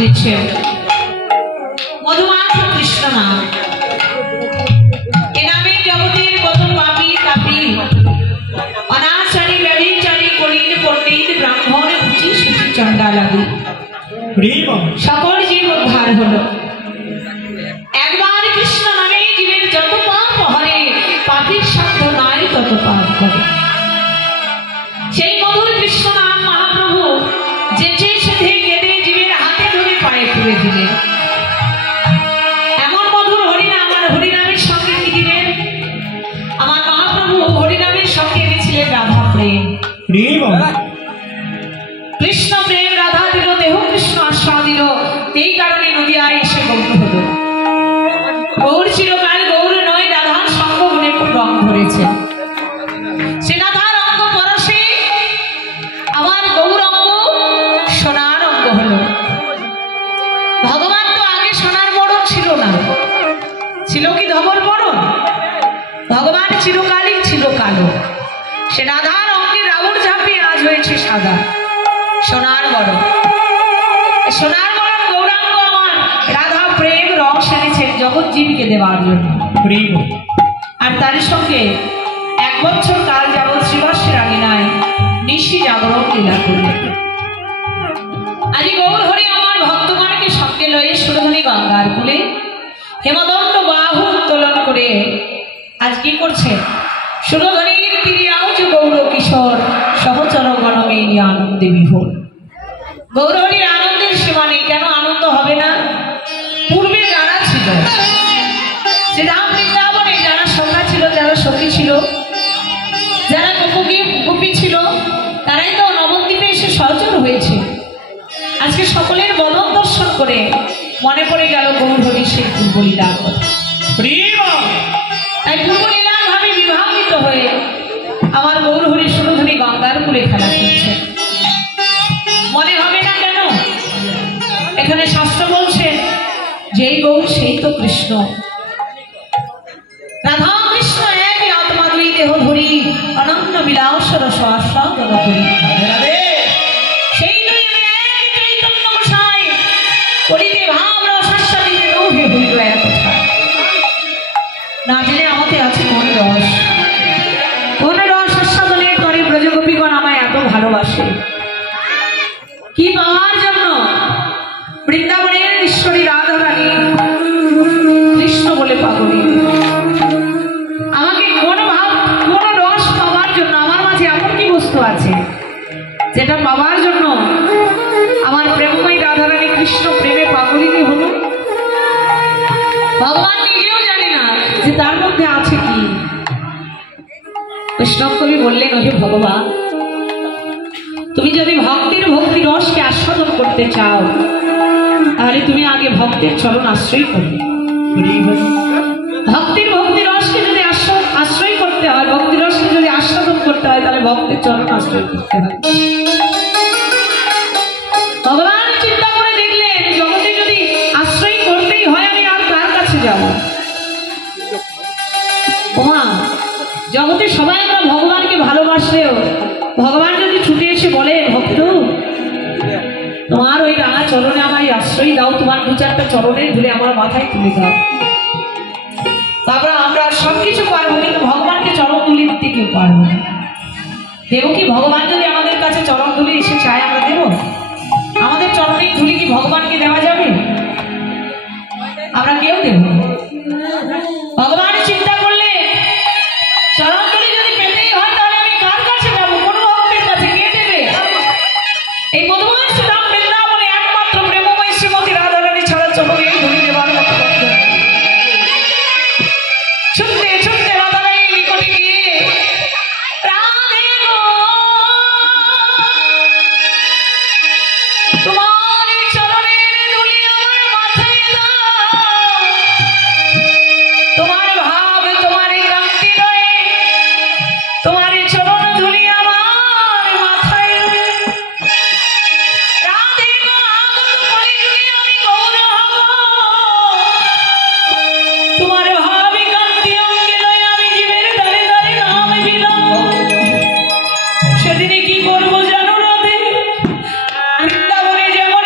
দিচ্ছেন মধুমাখা কৃষ্ণ নাম। এ নামে জগতের কত পাপী তাপী অনাচারী ব্যভিচারী কলির পণ্ডিত ব্রাহ্মণ কুচি সুচি চণ্ডালাদি সকল জীব উদ্ধার হলো। একবার কৃষ্ণ নামে জীবের যত পাপ হরে, পাপীর সাধ্য নাই তত পাপ করে। সেই মধুর কৃষ্ণ নাম মহাপ্রভু যেচে সেধে কেঁদে জীবের হাতে ধরে পায়ে তুলে দিলেন। এমন মধুর হরিনাম আর হরিনামের সঙ্গে কি দিলেন? আমার মহাপ্রভু হরিনামের সঙ্গে এনেছিলেন রাধা প্রেম। কৃষ্ণ প্রেম রাধা দিল, দেহ কৃষ্ণ আশ্রয় দিল। এই কারণে নদিয়ায় এসে গৌর হল। গৌর চিরকাল গৌর নয়, রাধার সঙ্গ গুণে রং ধরেছে। সে রাধার অঙ্গ পরশে আমার গৌর অঙ্গ সোনার অঙ্গ হল। ভগবান তো আগে সোনার বরণ ছিল না, ছিল কি ধবল বরণ? ভগবান চিরকালই ছিল কালো। সে রাধার অঙ্গে রাবণ ঝাঁপিয়ে আজ হয়েছে সাদা সোনার বরণ। সোনার বরণ গৌরাঙ্গ আমার রাধা প্রেম রস এনেছেন জগৎ জীবকে দেওয়ার জন্য। আর তার সঙ্গে 1 বছর কাল যাবৎ শ্রীবাসের আঙিনায় নিশি জাগরণ লীলা করলেন। আজ গৌর হরি আমার ভক্তগণকে সঙ্গে লয়ে সুরধনী গঙ্গার কূলে হেমদণ্ড বাহু উত্তোলন করে আজ কি করছে? সুরধনীর তীরে আজ গৌর কিশোর সহচর গণমে নিয়ে আনন্দে বিভোর। গৌরহরির আনন্দের সীমা নেই। কেন আনন্দ হবে না? পূর্বে যারা ছিল, শ্রীরাম বৃন্দাবনে যারা সখা ছিল, যারা সখী ছিল, যারা গোপী ছিল, তারাই তো নবদ্বীপে এসে সহচর হয়েছে। আজকে সকলের বদন দর্শন করে মনে পড়ে গেল গৌরহরির সেই পূর্বলীলার কথা। তাই পূর্বলীলার ভাবে বিভাবিত হয়ে আমার গৌরহরি সুরধনী গঙ্গার কূলে খেলা করছে। মনে হবে না কেন? এখানে শাস্ত্র বলছে যেই গৌর সেই তো কৃষ্ণ। রাধা কৃষ্ণ একই আত্মা, দুই দেহ ধরি অনন্য বিলাস রস আস্বাদন করি। সেই দুই এক চৈতন্য গোসাই কলিতে ভাব রস আস্বাদিতে রৌহে হইল এক কথা। না জেনে আমাদের আছে কোন রস, কোন রস আস্বাদনের পরে ব্রজগোপীগণ আমায় এত ভালোবাসে। কি পাওয়ার জন্য? বৃন্দাবনের ঈশ্বরী রাধা রানী কৃষ্ণ বলে পাগলী। আমাকে কোন রস পাওয়ার জন্য? আমার মাঝে এমন কি বস্তু আছে যেটা পাওয়ার জন্য আমার প্রেমময়ী রাধা রানী কৃষ্ণ প্রেমে পাগলিনী হলো? ভগবান নিজেও জানে না যে তার মধ্যে আছে কি। বৈষ্ণব কবি বললেন, ওহে ভগবান, তুমি যদি ভক্তের ভক্তি রসকে আস্বাদন করতে চাও তাহলে তুমি আগে ভক্তের চরণ আশ্রয় করবে। ভক্তির ভক্তি রসকে যদি আশ্রয় করতে হয়, ভক্তি রসকে যদি আস্বাদন করতে হয়, তাহলে ভক্তের চরণ আশ্রয় করতে হয়। ভগবান চিন্তা করে দেখলেন জগতে যদি আশ্রয় করতেই হয় আমি আর কার কাছে যাব? ওমা, জগতে সবাই আমরা ভগবানকে ভালোবাসলেও ভগবান যদি ছুটে এসে বলে, ভক্ত তোমার ওই রাঙা চরণে আমায় আশ্রয় দাও, তোমার 2-4টা চরণের ধরে আমার মাথায় তুলে দাও, তারপর আমরা সবকিছু পারবো, কিন্তু ভগবানকে চরণ তুলে দিতে কেউ পারবো না। দেব কি? ভগবান যদি আমাদের কাছে চরণ তুলে এসে চায় আমরা দেব? আমাদের চরণের ধুলি কি ভগবানকে দেওয়া যাবে? আমরা কেউ দেব না। ভগবান চিন্তা করলে চরণ তুলি যদি পেতেই হয় তাহলে আমি কার কাছে যাবো? কোন ভক্তের কাছে? কে দেবে? এই মধুময় শ্রীরাম বৃন্দাবনে একমাত্র প্রেমময় শ্রীমতী রাধা রানী ছাড়া চরণের ধুলি দেওয়ার মতো ছুটতে ছুটতে রাধা রানীর নিকটে গিয়ে, রাধে গো তোমার চরণের ধুলি আমার মাথায় দাও, তোমার ভাব তোমার কান্তি নয়, তোমার চরণ ধুলি আমার মাথায়। রাধে গো আগত কলি যুগে আমি গৌর হব, তোমার ভাবি কান্তি অঙ্গে লয় আমি জীবের দ্বারে দ্বারে নাম বিলাম। সেদিনে কি করবো জানো রাধে? বৃন্দাবনে যেমন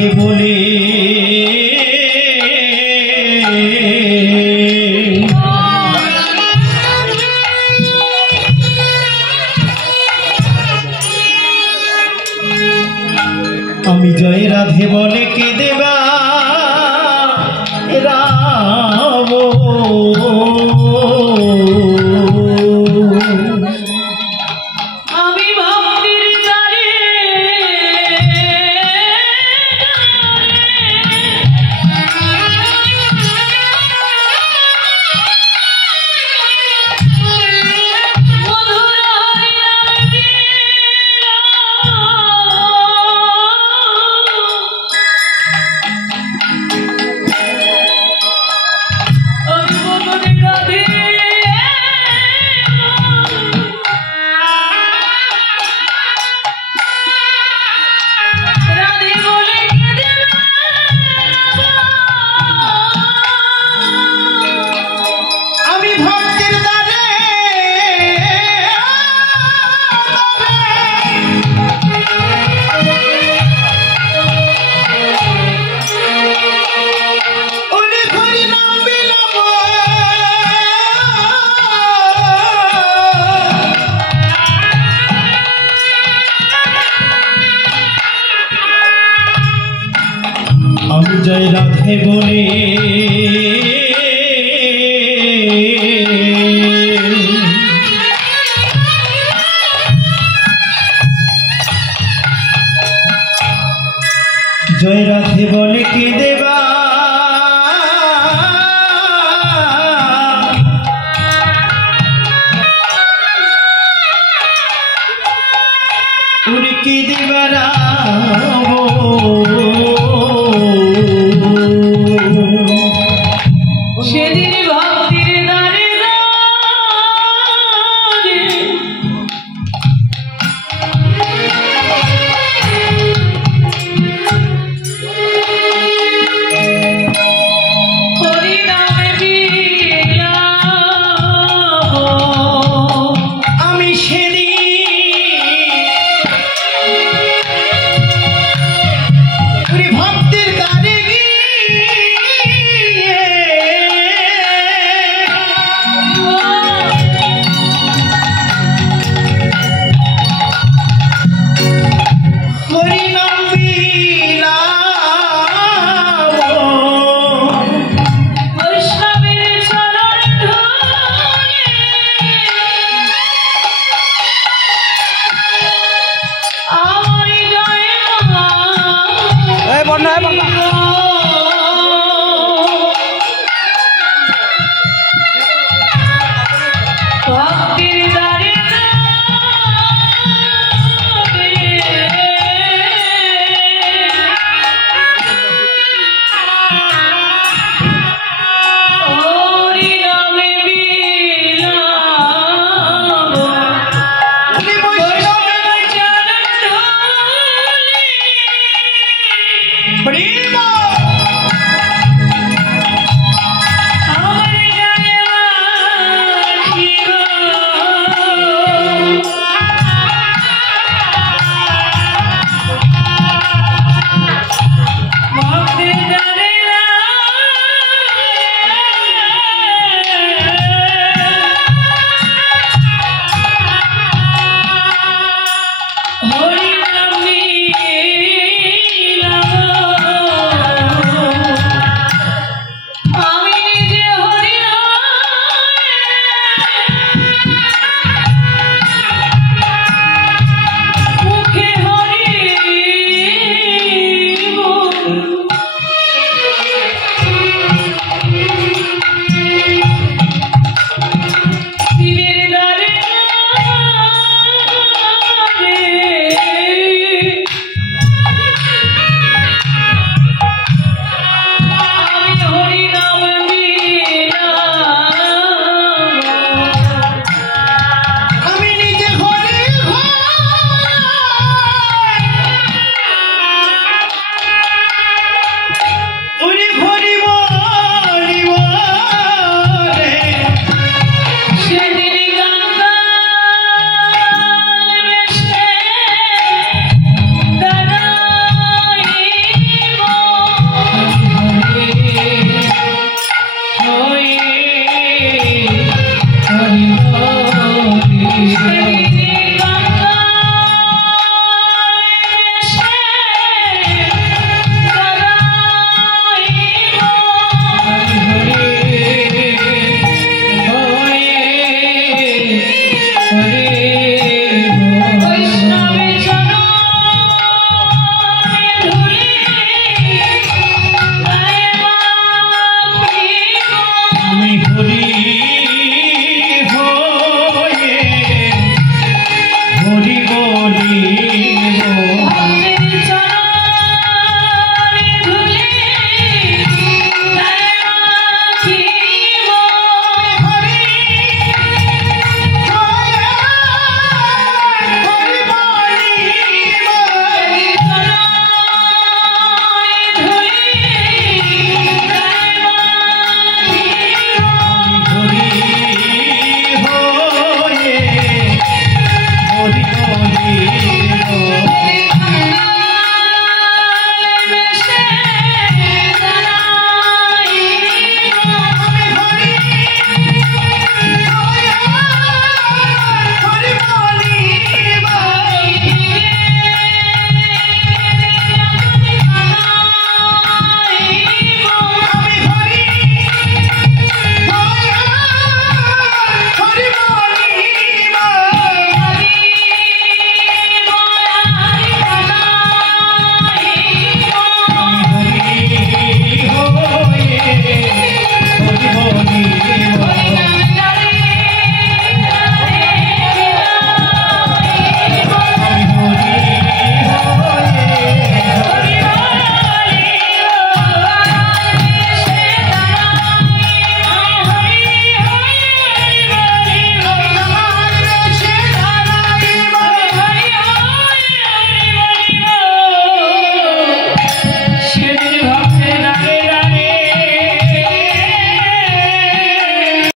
রাধে বলে আমি জয় রাধে বলে কে দেবা রাম আমি ভক্তির গানে মধুর আমি জয় রাধে বলে জয় রাধে বলে কে দেবা উনি কে দেবা রাম